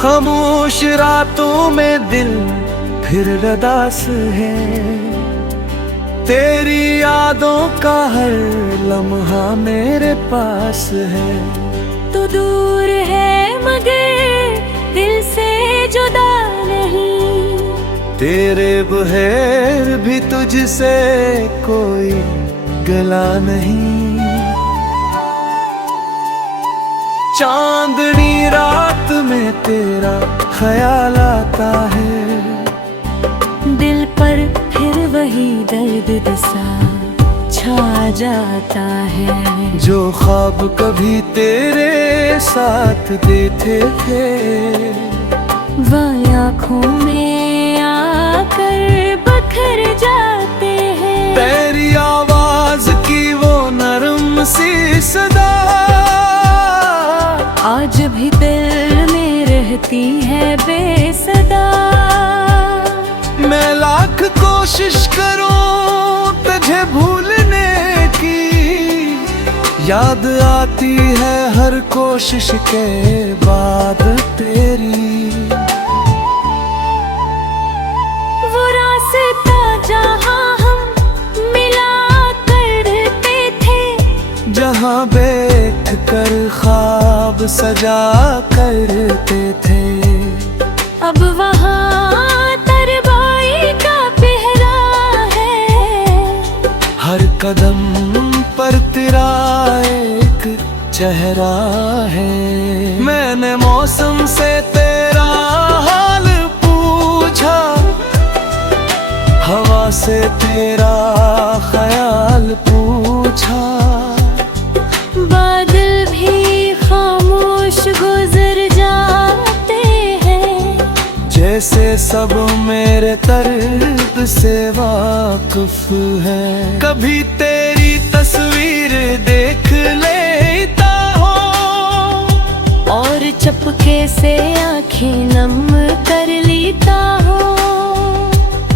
खामोश रातों में दिल फिर रदास है, तेरी यादों का हर लम्हा मेरे पास है। तू दूर है मगर दिल से जुदा नहीं, तेरे बहर भी तुझसे कोई गला नहीं। चांदनी रात में तेरा ख्याल आता है, दिल पर फिर वही दर्द सा छा जाता है। जो ख्वाब कभी तेरे साथ देते थे, वह आँखों में आकर बखर जाते हैं। तेरी आवाज की वो नरम सी सदा आज भी दिल में रहती है बेसदा। मैं लाख कोशिश करूं तुझे भूलने की, याद आती है हर कोशिश के बाद तेरी। वो रास्ता जहाँ हम मिला करते थे, जहाँ बैठ कर ख्वाब सजा करते थे, अब वहाँ तरबाई का पहरा है। हर कदम पर तेरा एक चेहरा है। मैंने मौसम से तेरा हाल पूछा, हवा से तेरा ख्याल पूछा, बादल भी खामोश गुजर जाते हैं, जैसे सब मेरे दर्द से वाकिफ है। कभी तेरी तस्वीर देख लेता हूँ और चपके से आंखें नम कर लेता हूँ।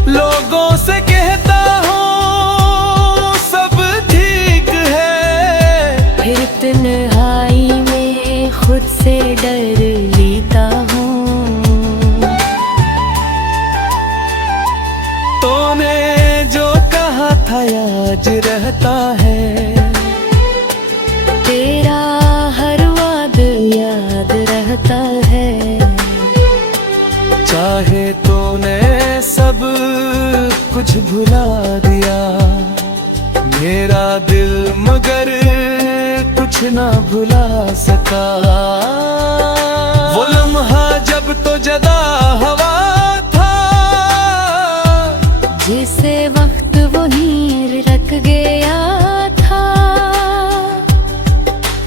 लोगों से कहता हूँ सब ठीक है, फिर तन्हाई में खुद से डर लेता हूँ। तूने जो कहा था आज रहता है, तेरा हर वाद याद रहता है। चाहे तूने सब कुछ भुला दिया, मेरा दिल मगर कुछ ना भुला सका। वो लम्हा जब तो जदा हवा था, जिसे वक्त वो नीर रख गया था।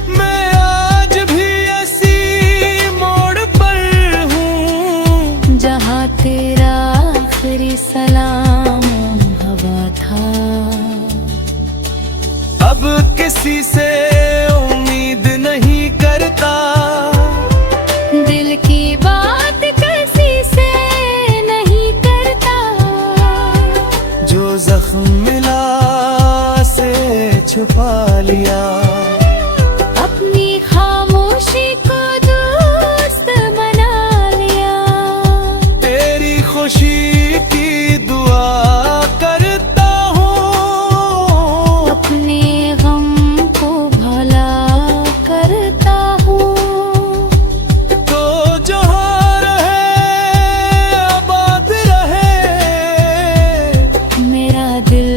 मैं आज भी ऐसी मोड़ पर हूँ, जहाँ तेरा आखिरी सलाम हवा था। अब किसी से उम्मीद नहीं करता, दिल की बात किसी से नहीं करता। जो जख्म मिला से छुपा लिया, अपनी खामोशी को दोस्त बना लिया। तेरी खुशी की दुआ करता हूँ, अपने गम को भला करता हूँ। तो जहाँ रहे आबाद रहे, मेरा दिल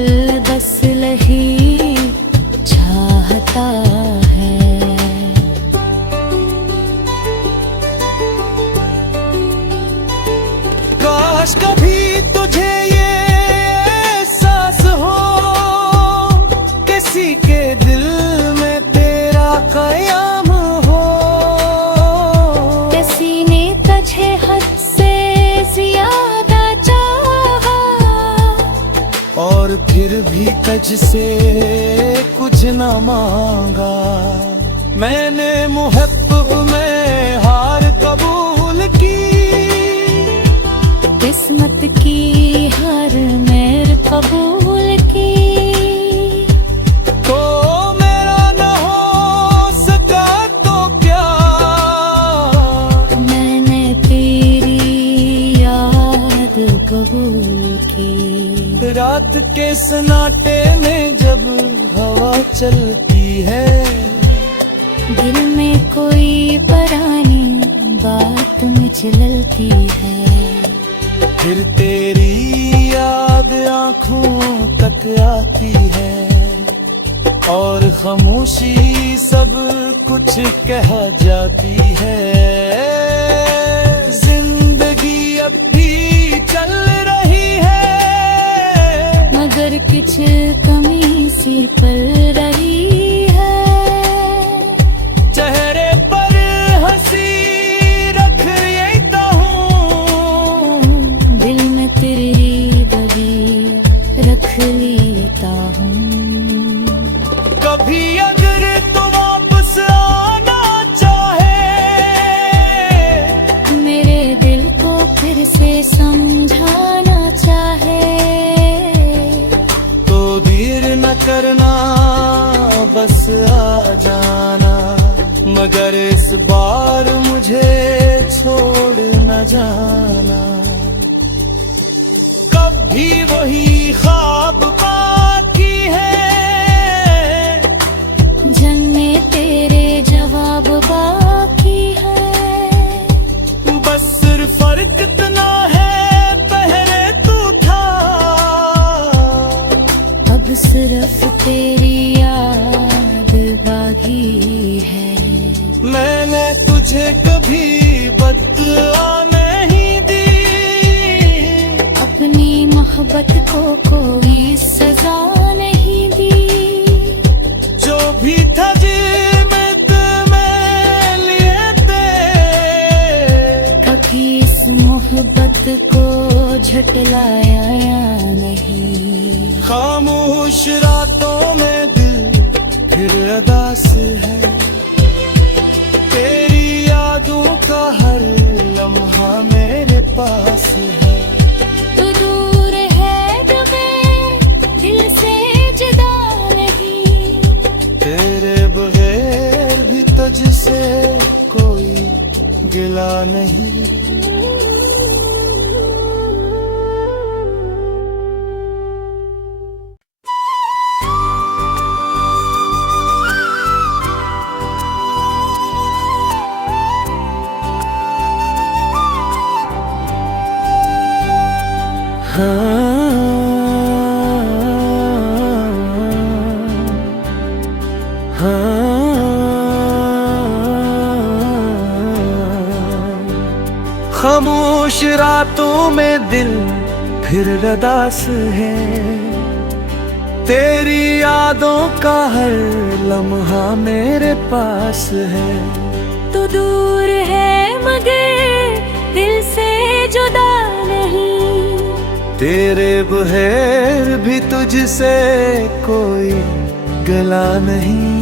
बस लही चाहता है। काश कभी तुझे ये एहसास हो, किसी के दिल में तेरा कयाम हो। किसी ने तुझे हद से ज्यादा चाहा, और फिर भी तुझसे कुछ न मांगा। मैंने मुहब्बत में हार कबूल की, किस्मत मोहब्बत की हर मेर कबूल की। तो मेरा न हो सका तो क्या, मैंने तेरी याद कबूल की। रात के सन्नाटे में जब हवा चलती है, दिल में कोई परानी बात मचलती है। फिर तेरी याद आँखों तक आती है, और खामोशी सब कुछ कह जाती है। जिंदगी अब भी चल रही है, मगर कुछ कमी सी पल रही है। चेहरे पर हंसी रख लेता हूँ, दिल में तेरी बगी रख लेता हूँ। कभी अगर तू वापस आना चाहे, मेरे दिल को फिर से समझाना चाहे, तो देर न करना बस आ जाना। मगर इस बार मुझे छोड़ न जाना। कभी वही ख्वाब बाकी है, जन्मे तेरे जवाब बाकी है। बस सिर्फ फर्क इतना है, पहले तू था, अब सिर्फ तेरी याद बाकी है। मैंने तुझे कभी बदला नहीं दी, अपनी मोहब्बत को कोई सजा नहीं दी। जो भी था जिम्मत में लिए थे, कभी इस मोहब्बत को झटलाया या नहीं। खामोश रातों में दिल फिर अदास है, तेरी यादों का हर लम्हा मेरे पास है। तू दूर है तो मैं दिल से जुदा नहीं, तेरे बगैर भी तुझसे कोई गिला नहीं। खामोश रातों में दिल फिर रदास है, तेरी यादों का हर लम्हा मेरे पास है। तू दूर है मगर दिल से जुदा नहीं, तेरे बगैर भी तुझसे कोई गला नहीं।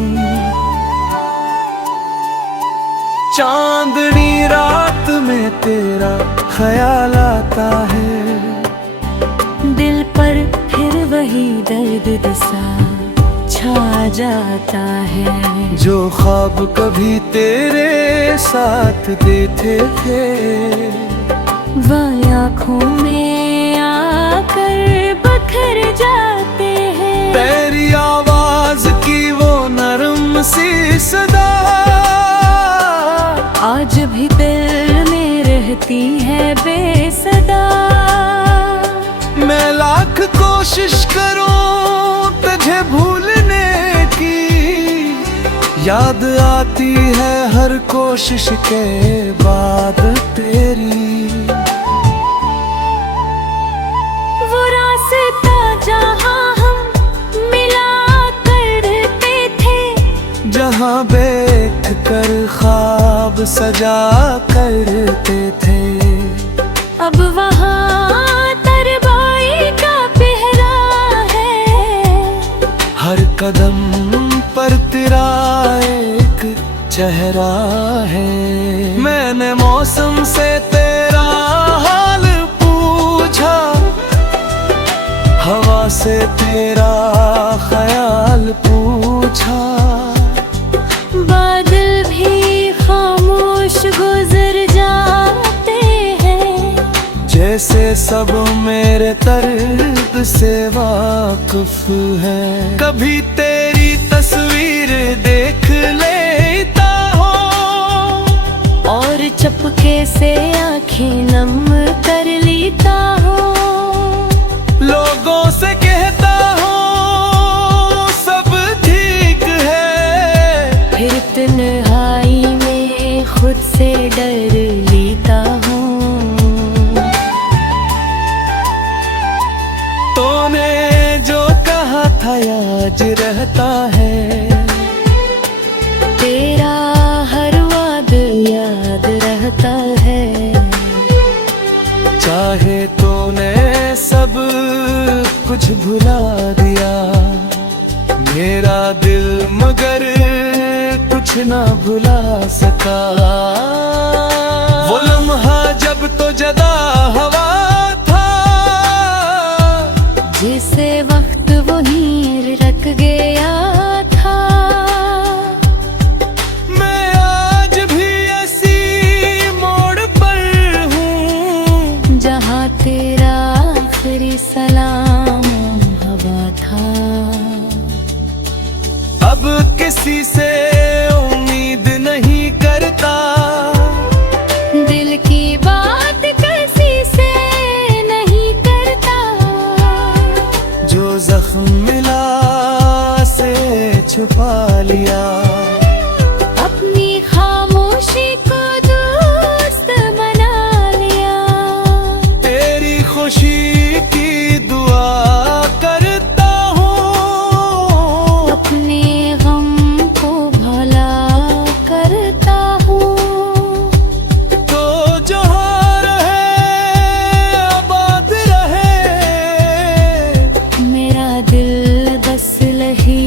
चांदनी रात में तेरा ख्याल आता है, दिल पर फिर वही दर्द सा छा जाता है। जो ख्वाब कभी तेरे साथ देते थे, वह आँखों में आकर बखर जाते हैं। तेरी आवाज की वो नरम सी सदा आज भी दिल में रहती है बेसदा। मैं लाख कोशिश करूं तुझे भूलने की, याद आती है हर कोशिश के बाद तेरी। वो रास्ता जहाँ हम मिला करते थे, जहाँ बैठ कर ख्वाब सजा करते थे, अब वहाँ तरबाई का पहरा है। हर कदम पर तेरा एक चेहरा है। मैंने मौसम से तेरा हाल पूछा, से तेरा ख्याल पूछा, बादल भी खामोश गुजर जाते हैं, जैसे सब मेरे दर्द से वाकिफ है। कभी तेरी तस्वीर देख लेता हूँ और चुपके से आंखें नम कर लेता हूँ। लोगों से कहता हूँ सब ठीक है, फिर तन्हाई में खुद से डर लेता हूँ। तूने जो कहा था आज रहता है, तेरा हर वाद याद रहता है। चाहे तूने सब कुछ भुला दिया, मेरा दिल मगर कुछ ना भुला सका। वो लम्हा जब तो जदा हवा था, जिसे वक्त वो हीर रख गया था। मैं आज भी ऐसी मोड़ पर हूँ, जहाँ तेरा आखिरी सलाम हवा था। अब किसी से उम्मीद नहीं करता, दिल की बात किसी से नहीं करता। जो जख्म मिला से छुपा लिया, अपनी खामोशी को दोस्त बना लिया। तेरी खुशी की दुआ करता हूँ, अपने गम को भला करता हूँ। तो जहाँ रहे आबाद रहे, मेरा दिल बस लही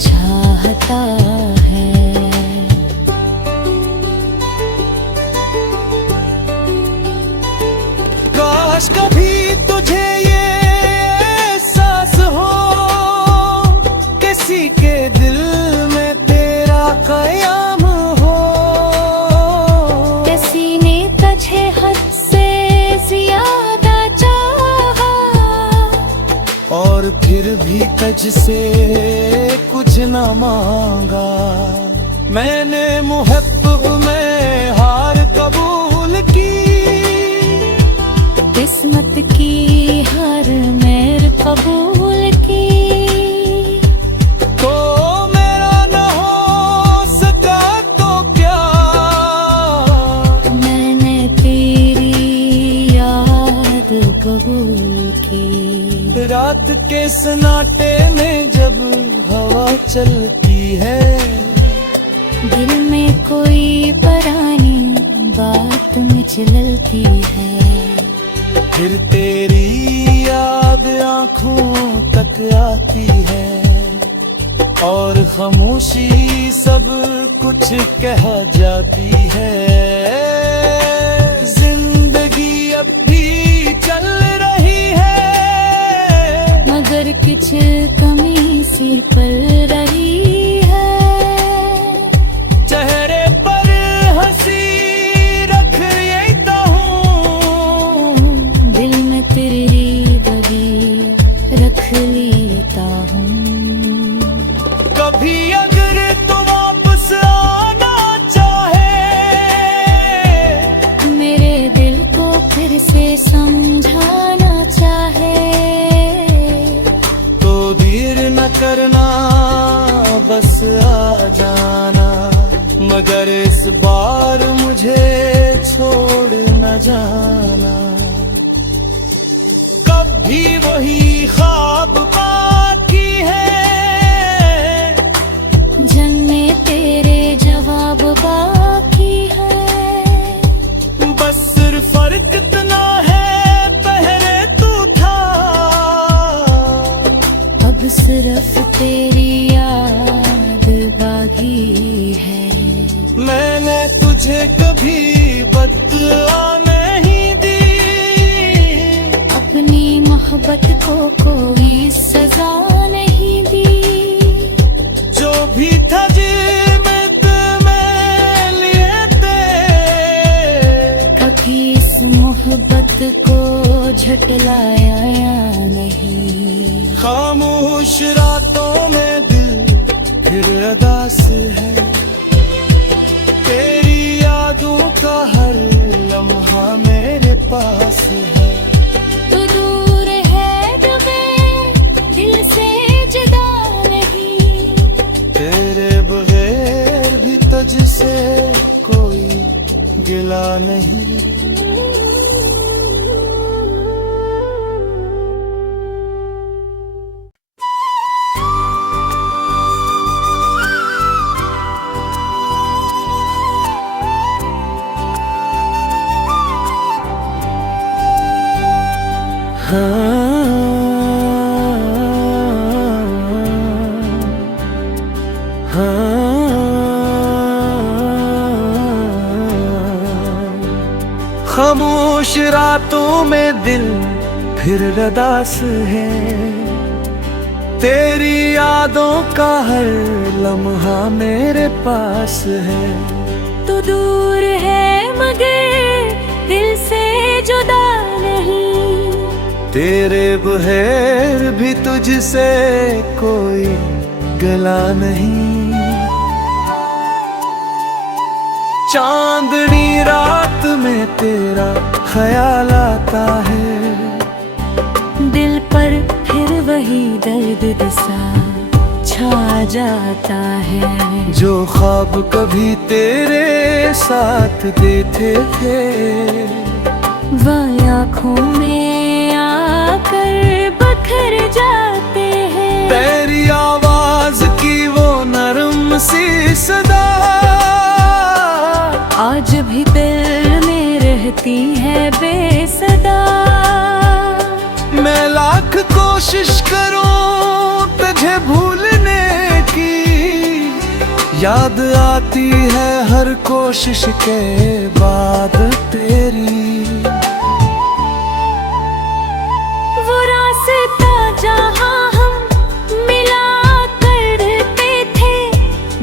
चाहता है। काश कभी तुझे ये एहसास हो, किसी के दिल में तेरा क़याम हो। किसी ने तुझे हद से ज्यादा चाहा, और फिर भी तुझ से कुछ न मांगा। मैंने मुहब्बत में हार कबूल की, किस्मत की हार मेर कबूल की। तो मेरा न हो सका तो क्या, मैंने तेरी याद कबूल की। रात के सन्नाटे में जब हवा चलती है, दिल में कोई परानी बात मचलती है। फिर तेरी याद आंखों तक आती है, और खामोशी सब कुछ कह जाती है। जिंदगी अब भी चल रही है, मगर कुछ कमी सी पल रही है। चेहरे पर हंसी रख लेता हूँ, दिल में तेरी बगी रख लेता हूँ। कभी अगर तू वापस आना चाहे, मेरे दिल को फिर से समझाना चाहे, तो देर न करना बस आ जाना। मगर इस बार मुझे छोड़ न जाना। कभी वही ख्वाब बाकी है, जन्मे तेरे जवाब बाकी है। बस सिर्फ फर्क इतना है, पहले तू था, अब सिर्फ तेरी याद बाकी है। मैंने तुझे कभी बदला नहीं दी, अपनी मोहब्बत मोहब्बत को कोई सजा नहीं दी। जो भी था जिम्मत में लिए थे, कभी इस मोहब्बत को झटलाया या नहीं। खामोश रातों में दिल फिर अदास है, तेरी यादों का हर लम्हा मेरे पास है। तू दूर है तो मैं दिल से जुदा नहीं, तेरे बगैर भी तुझसे कोई गिला नहीं। खामोश रातों में दिल फिर उदास है, तेरी यादों का हर लम्हा मेरे पास है। तू दूर है मगर दिल से जुदा नहीं, तेरे बगैर भी तुझसे कोई गला नहीं। चांदनी रात में तेरा ख्याल आता है, दिल पर फिर वही दर्द सा छा जाता है। जो ख्वाब कभी तेरे साथ देते थे, वह आँखों में आकर बखर जाते हैं। तेरी आवाज की वो नरम सी सदा आज भी दिल में रहती है बेसदा। मैं लाख कोशिश करूं तुझे भूलने की, याद आती है हर कोशिश के बाद तेरी। वो रास्ता जहाँ हम मिला करते थे,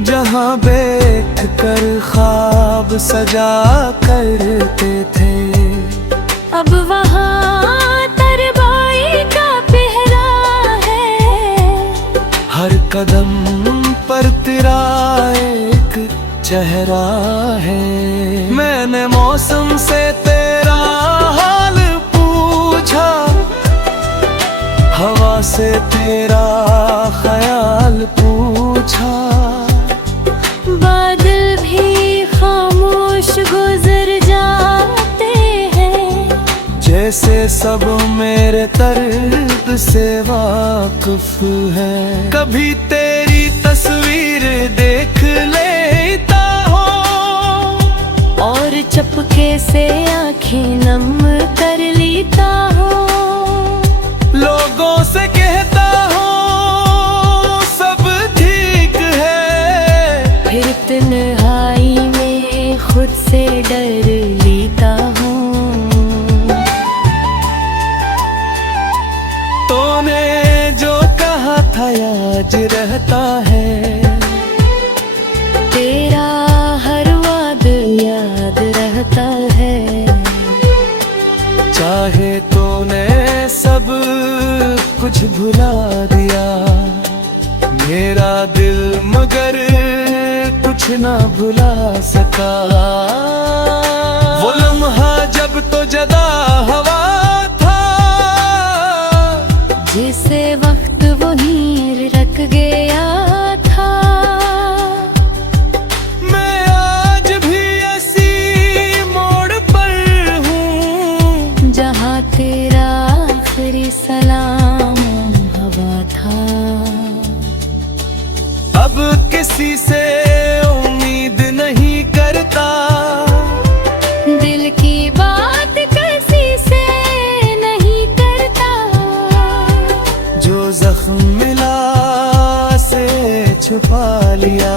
जहाँ बैठ कर ख्वाब सजा करते थे, अब वहाँ तरबाई का पहरा है। हर कदम पर तेरा एक चेहरा है। मैंने मौसम से तेरा हाल पूछा, हवा से तेरा ख्याल पूछा, बादल भी खामोश गुजर जाते हैं। जैसे सब मेरे दर्द से वाकिफ है। कभी तेरी तस्वीर देख लेता हो, और चपके से आंखें नम कर लेता हो। लोगों से कहता हूँ सब ठीक है, फिर तन्हाई में खुद से डर लेता हूँ। तूने जो कहा था आज रहता है, तेरा हर वाद याद रहता है। चाहे तूने सब कुछ भुला दिया, मेरा दिल मगर कुछ ना भुला सका। वो लम्हा जब तो जदा हवा था, जिसे वक्त वहीं रख गया था। मैं आज भी ऐसी मोड़ पर हूँ, जहाँ तेरा आखिरी सलाम हवा था। अब किसी से उम्मीद नहीं करता, दिल की बात किसी से नहीं करता। जो जख्म मिला से छुपा लिया।